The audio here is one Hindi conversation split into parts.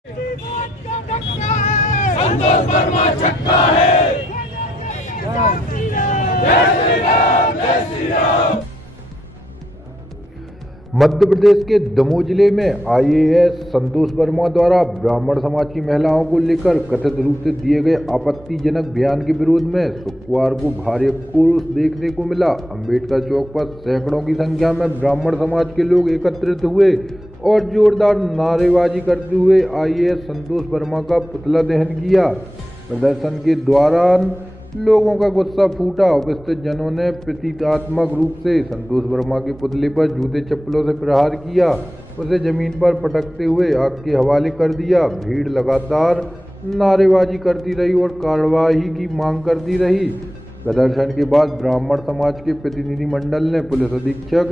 संतोष वर्मा छक्का है। जय श्री राम, जय श्री राम। मध्य प्रदेश के दमोह जिले में आईएएस संतोष वर्मा द्वारा ब्राह्मण समाज की महिलाओं को लेकर कथित रूप से दिए गए आपत्तिजनक बयान के विरोध में शुक्रवार को भारी आक्रोश देखने को मिला। अंबेडकर चौक पर सैकड़ों की संख्या में ब्राह्मण समाज के लोग एकत्रित हुए और जोरदार नारेबाजी करते हुए आईएएस संतोष वर्मा का पुतला दहन किया। प्रदर्शन के दौरान लोगों का गुस्सा फूटा। उपस्थित जनों ने प्रतीकात्मक रूप से संतोष वर्मा के पुतले पर जूते चप्पलों से प्रहार किया, उसे जमीन पर पटकते हुए आग के हवाले कर दिया। भीड़ लगातार नारेबाजी करती रही और कार्रवाई की मांग करती रही। प्रदर्शन के बाद ब्राह्मण समाज के प्रतिनिधिमंडल ने पुलिस अधीक्षक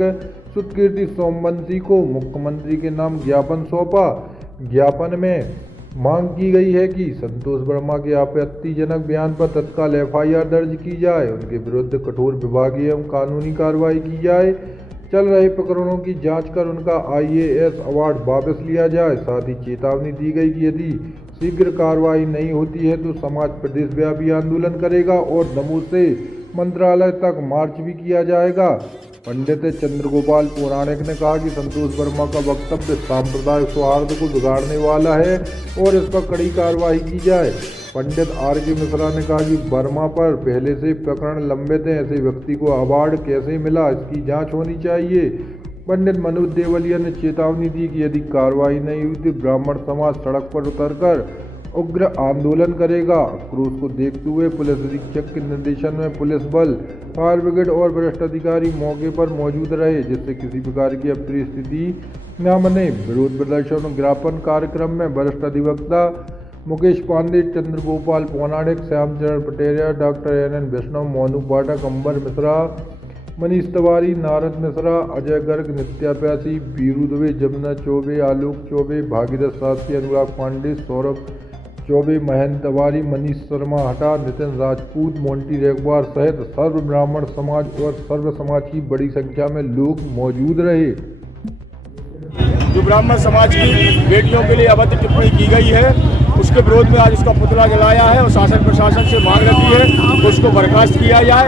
सुतकीर्ति सोमवंशी को मुख्यमंत्री के नाम ज्ञापन सौंपा। ज्ञापन में मांग की गई है कि संतोष वर्मा के आपत्तिजनक बयान पर तत्काल एफआईआर दर्ज की जाए, उनके विरुद्ध कठोर विभागीय एवं कानूनी कार्रवाई की जाए, चल रहे प्रकरणों की जांच कर उनका आईएएस अवार्ड वापस लिया जाए। साथ ही चेतावनी दी गई कि यदि शीघ्र कार्रवाई नहीं होती है तो समाज प्रदेशव्यापी आंदोलन करेगा और दमोह से मंत्रालय तक मार्च भी किया जाएगा। पंडित चंद्रगोपाल पौराणिक ने कहा कि संतोष वर्मा का वक्तव्य सांप्रदायिक सौहार्द को बिगाड़ने वाला है और इस पर कड़ी कार्रवाई की जाए। पंडित आर.के. मिश्रा ने कहा कि वर्मा पर पहले से प्रकरण लंबित हैं, ऐसे व्यक्ति को अवार्ड कैसे मिला, इसकी जांच होनी चाहिए। पंडित मनोज देवलिया ने चेतावनी दी कि यदि कार्रवाई नहीं हुई तो ब्राह्मण समाज सड़क पर उतरकर उग्र आंदोलन करेगा। आक्रोश को देखते हुए पुलिस अधीक्षक के निर्देशन में पुलिस बल, फायर ब्रिगेड और वरिष्ठ अधिकारी मौके पर मौजूद रहे, जिससे किसी प्रकार की अप्रिय स्थिति न बने। विरोध प्रदर्शन और ज्ञापन कार्यक्रम में वरिष्ठ अधिवक्ता मुकेश पांडे, चंद्रगोपाल पौराणिक, श्यामचरण पटेरिया, डॉक्टर एन वैष्णव, मोनू पाठक, अंबर मिश्रा, मनीष तिवारी, नारद मिश्रा, अजय गर्ग, नित्या प्यासी, बीरू दुबे, जमुना चौबे, आलोक चौबे, भागीरथ शास्त्री, अनुराग पांडे, सौरभ चौबे, महेंद्र तिवारी, मनीष शर्मा हटा, नितिन राजपूत, मोंटी रेगवार सहित सर्व ब्राह्मण समाज और सर्व समाज की बड़ी संख्या में लोग मौजूद रहे। जो ब्राह्मण समाज की बेटियों के लिए अभद्र टिप्पणी की गई है, उसके विरोध में आज उसका पुतला जलाया है और शासन प्रशासन से मांग रखी है कि उसको बर्खास्त किया जाए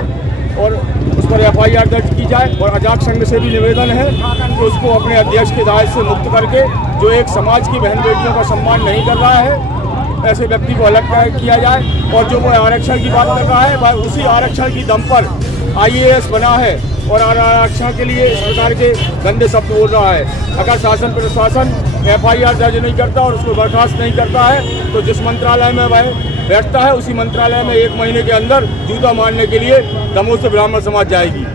और उस पर एफआईआर दर्ज की जाए। और अजाक संघ से भी निवेदन है कि उसको अपने अध्यक्ष के दायित्व से मुक्त करके, जो एक समाज की बहन बेटियों का सम्मान नहीं कर रहा है, ऐसे व्यक्ति को अलग किया जाए। और जो वो आरक्षण की बात कर रहा है, वह उसी आरक्षण की दम पर आईएएस बना है और आरक्षण के लिए इस प्रकार के गंदे शब्द बोल रहा है। अगर शासन प्रशासन एफआईआर दर्ज नहीं करता और उसको बर्खास्त नहीं करता है तो जिस मंत्रालय में वह बैठता है उसी मंत्रालय में 1 महीने के अंदर जूता मारने के लिए दमोह से ब्राह्मण समाज जाएगी।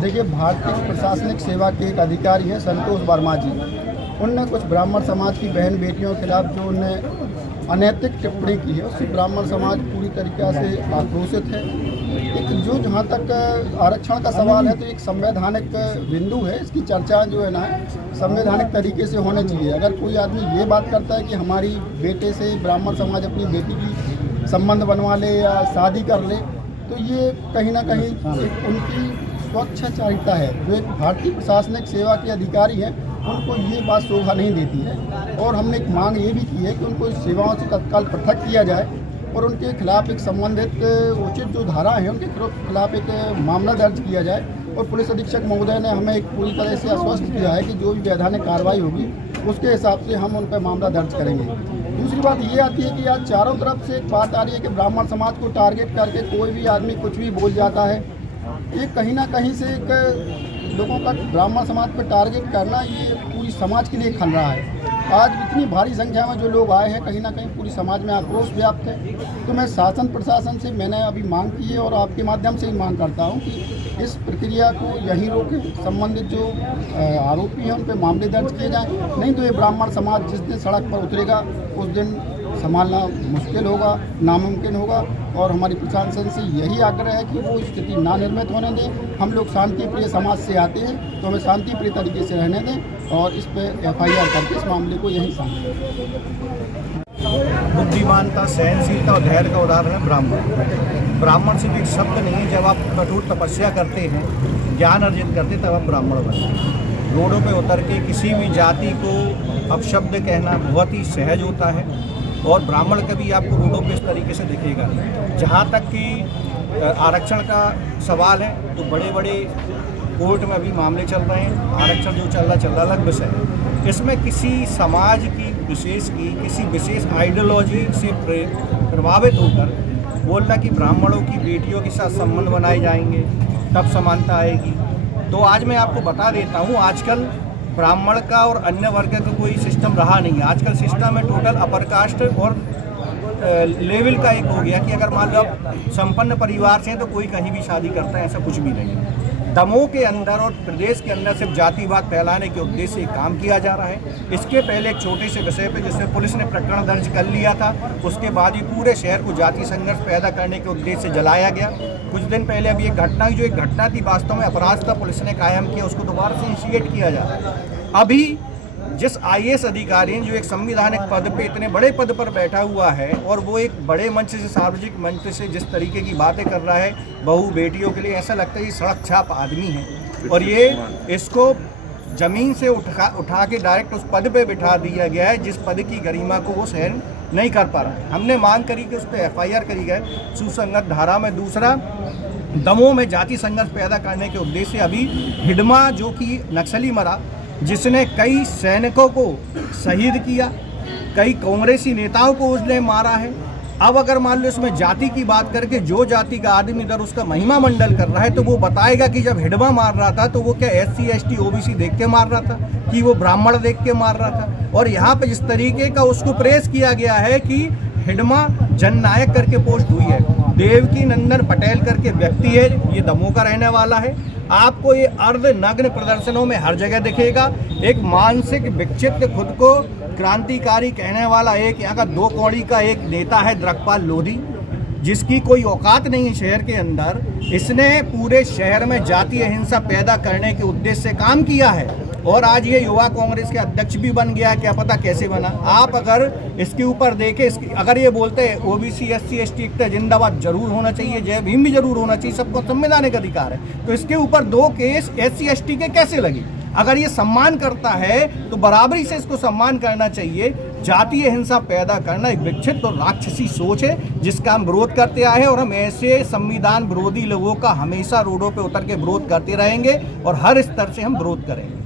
देखिए, भारतीय प्रशासनिक सेवा के एक अधिकारी हैं संतोष वर्मा जी। उनने कुछ ब्राह्मण समाज की बहन बेटियों के खिलाफ जो उनने अनैतिक टिप्पणी की है, उससे ब्राह्मण समाज पूरी तरीके से आक्रोशित है। एक जो जहाँ तक आरक्षण का सवाल है तो एक संवैधानिक बिंदु है, इसकी चर्चा जो है ना संवैधानिक तरीके से होनी चाहिए। अगर कोई आदमी ये बात करता है कि हमारी बेटे से ब्राह्मण समाज अपनी बेटी की संबंध बनवा ले या शादी कर ले, तो ये कहीं ना कहीं एक उनकी स्वच्छाचारिता है। जो एक भारतीय प्रशासनिक सेवा के अधिकारी हैं, उनको ये बात शोभा नहीं देती है। और हमने एक मांग ये भी की है कि उनको सेवाओं से तत्काल पृथक किया जाए और उनके खिलाफ एक संबंधित उचित जो धारा है उनके खिलाफ एक मामला दर्ज किया जाए। और पुलिस अधीक्षक महोदय ने हमें एक पूरी तरह से आश्वस्त किया है कि जो भी वैधानिक कार्रवाई होगी उसके हिसाब से हम उन पर मामला दर्ज करेंगे। दूसरी बात ये आती है कि आज चारों तरफ से एक बात आ रही है कि ब्राह्मण समाज को टारगेट करके कोई भी आदमी कुछ भी बोल जाता है। ये कहीं ना कहीं से एक लोगों का ब्राह्मण समाज पर टारगेट करना ये पूरी समाज के लिए खल रहा है। आज इतनी भारी संख्या में जो लोग आए हैं, कहीं ना कहीं पूरी समाज में आक्रोश व्याप्त है। तो मैं शासन प्रशासन से मैंने अभी मांग की है और आपके माध्यम से ही मांग करता हूं कि इस प्रक्रिया को यहीं रोकें। संबंधित जो आरोपी हैं उन पर मामले दर्ज किए जाएँ, नहीं तो ये ब्राह्मण समाज जिस दिन सड़क पर उतरेगा उस दिन संभालना मुश्किल होगा, नामुमकिन होगा। और हमारी प्रशासन से यही आग्रह है कि वो स्थिति ना निर्मित होने दें। हम लोग शांति प्रिय समाज से आते हैं तो हमें शांति प्रिय तरीके से रहने दें और इस पर एफआईआर करके इस मामले को यहीं शांत। बुद्धिमानता, सहनशीलता और धैर्य का उदाहरण है ब्राह्मण। ब्राह्मण सिर्फ एक शब्द नहीं है। जब आप कठोर तपस्या करते हैं, ज्ञान अर्जित करते, तब आप ब्राह्मण बनते हैं। रोडों पे उतर के किसी भी जाति को अपशब्द कहना बहुत ही सहज होता है और ब्राह्मण कभी आपको रोडों पे इस तरीके से दिखेगा नहीं। जहाँ तक कि आरक्षण का सवाल है तो बड़े बड़े कोर्ट में अभी मामले चल रहे हैं। आरक्षण जो चल रहा अलग विषय है। इसमें किसी समाज की किसी विशेष आइडियोलॉजी से प्रभावित होकर बोलना कि ब्राह्मणों की बेटियों के साथ संबंध बनाए जाएंगे तब समानता आएगी। तो आज मैं आपको बता देता हूँ, आजकल ब्राह्मण का और अन्य वर्ग का कोई सिस्टम रहा नहीं है। आजकल सिस्टम है टोटल अपर कास्ट और लेवल का एक हो गया कि अगर मान लो आप संपन्न परिवार से हैं तो कोई कहीं भी शादी करता है, ऐसा कुछ भी नहीं है। दमोह के अंदर और प्रदेश के अंदर सिर्फ जातिवाद फैलाने के उद्देश्य से काम किया जा रहा है। इसके पहले एक छोटे से विषय पे जिसमें पुलिस ने प्रकरण दर्ज कर लिया था, उसके बाद ही पूरे शहर को जाति संघर्ष पैदा करने के उद्देश्य से जलाया गया। कुछ दिन पहले अभी एक घटना जो एक घटना थी वास्तव में अपराध था, पुलिस ने कायम किया, उसको दोबारा से इनिशिएट किया जा रहा है। अभी जिस IAS अधिकारी जो एक संवैधानिक पद पे इतने बड़े पद पर बैठा हुआ है और वो एक बड़े मंच से सार्वजनिक मंच से जिस तरीके की बातें कर रहा है बहू बेटियों के लिए, ऐसा लगता है ये सड़क छाप आदमी है और ये इसको ज़मीन से उठा के डायरेक्ट उस पद पे बिठा दिया गया है जिस पद की गरिमा को वो सहन नहीं कर पा रहा है। हमने मांग करी कि उस पर FIR करी गए सुसंगत धारा में। दूसरा, दमोह में जाति संघर्ष पैदा करने के उद्देश्य से अभी हिडमा जो कि नक्सली मरा, जिसने कई सैनिकों को शहीद किया, कई कांग्रेसी नेताओं को उसने मारा है। अब अगर मान लो इसमें जाति की बात करके जो जाति का आदमी इधर उसका महिमा मंडल कर रहा है तो वो बताएगा कि जब हिडमा मार रहा था तो वो क्या SC ST OBC देख के मार रहा था कि वो ब्राह्मण देख के मार रहा था। और यहाँ पे जिस तरीके का उसको प्रेस किया गया है कि हिडमा जननायक करके पोस्ट हुई है। देवकी नंदन पटेल करके व्यक्ति है, ये दमोह का रहने वाला है। आपको ये अर्धनग्न प्रदर्शनों में हर जगह दिखेगा। एक मानसिक विक्षिप्त खुद को क्रांतिकारी कहने वाला एक यहाँ का 2 कौड़ी का एक नेता है द्रकपाल लोधी, जिसकी कोई औकात नहीं है शहर के अंदर। इसने पूरे शहर में जातीय हिंसा पैदा करने के उद्देश्य से काम किया है और आज ये युवा कांग्रेस के अध्यक्ष भी बन गया, क्या पता कैसे बना। आप अगर इसके ऊपर देखें, अगर ये बोलते हैं OBC SC ST एक्ट जिंदाबाद जरूर होना चाहिए, जय भीम भी जरूर होना चाहिए, सबको संवैधानिक अधिकार है, तो इसके ऊपर 2 केस SC ST के कैसे लगे? अगर ये सम्मान करता है तो बराबरी से इसको सम्मान करना चाहिए। जातीय हिंसा पैदा करना एक विक्षिप्त और राक्षसी सोच है जिसका हम विरोध करते आए हैं और हम ऐसे संविधान विरोधी लोगों का हमेशा रोडों पे उतर के विरोध करते रहेंगे और हर स्तर से हम विरोध करेंगे।